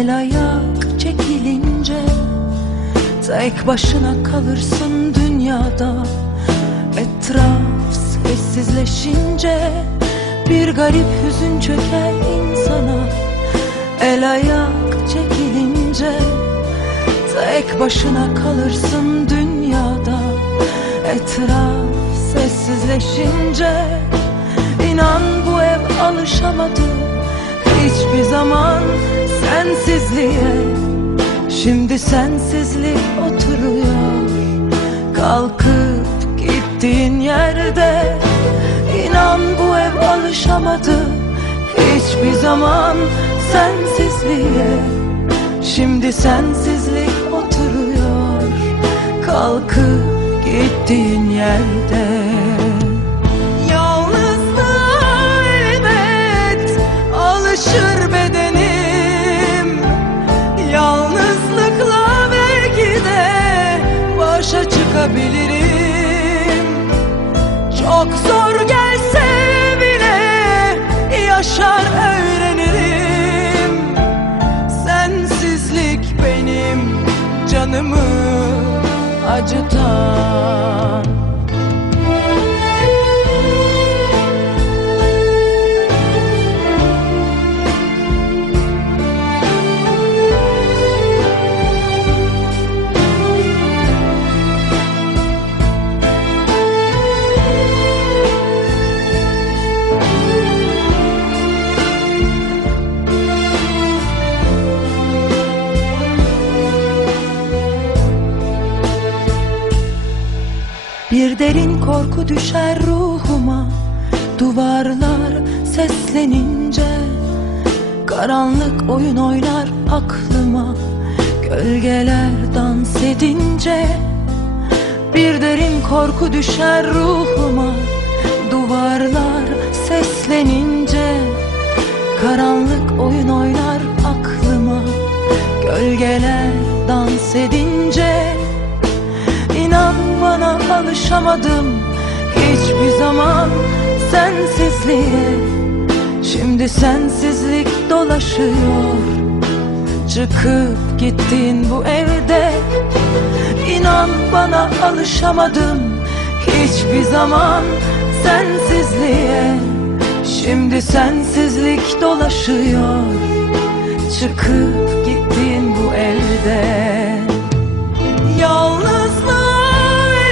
El ayak çekilince tek başına kalırsın dünyada. Etraf sessizleşince bir garip hüzün çöker insana. El ayak çekilince tek başına kalırsın dünyada. Etraf sessizleşince inan bu ev alışamadı hiçbir zaman sensizliğe. Şimdi sensizlik oturuyor kalkıp gittiğin yerde. İnan bu ev alışamadı hiçbir zaman sensizliğe. Şimdi sensizlik oturuyor kalkıp gittiğin yerde. Yalnızlığa elbet alışır bedenim. Yalnızlıkla belki de başa çıkabilirim. Çok zor gelse bile yaşar öğrenirim. Sensizlik benim canımı acıtan. Bir derin korku düşer ruhuma, duvarlar seslenince. Karanlık oyun oynar aklıma, gölgeler dans edince. Bir derin korku düşer ruhuma, duvarlar seslenince. Karanlık oyun oynar aklıma, gölgeler dans edince. İnan bana alışamadım hiçbir zaman sensizliğe. Şimdi sensizlik dolaşıyor çıkıp gittiğin bu evde. İnan bana alışamadım hiçbir zaman sensizliğe. Şimdi sensizlik dolaşıyor çıkıp gittiğin bu evde. Yalnızlığa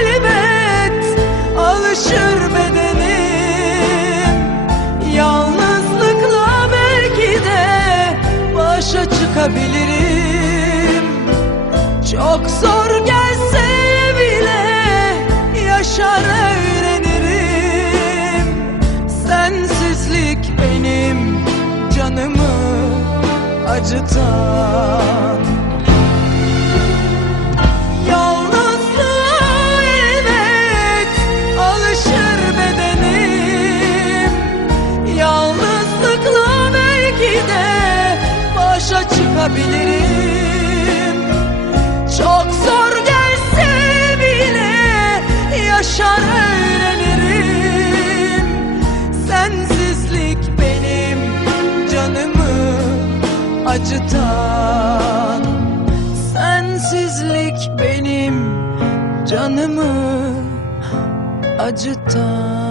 elbet alışır bedenim. Yalnızlıkla belki de başa çıkabilirim. Çok zor gelse bile yaşar öğrenirim. Sensizlik benim canımı acıtan. Çıkabilirim. Çok zor gelse bile yaşar öğrenirim. Sensizlik benim canımı acıtan. Sensizlik benim canımı acıtan.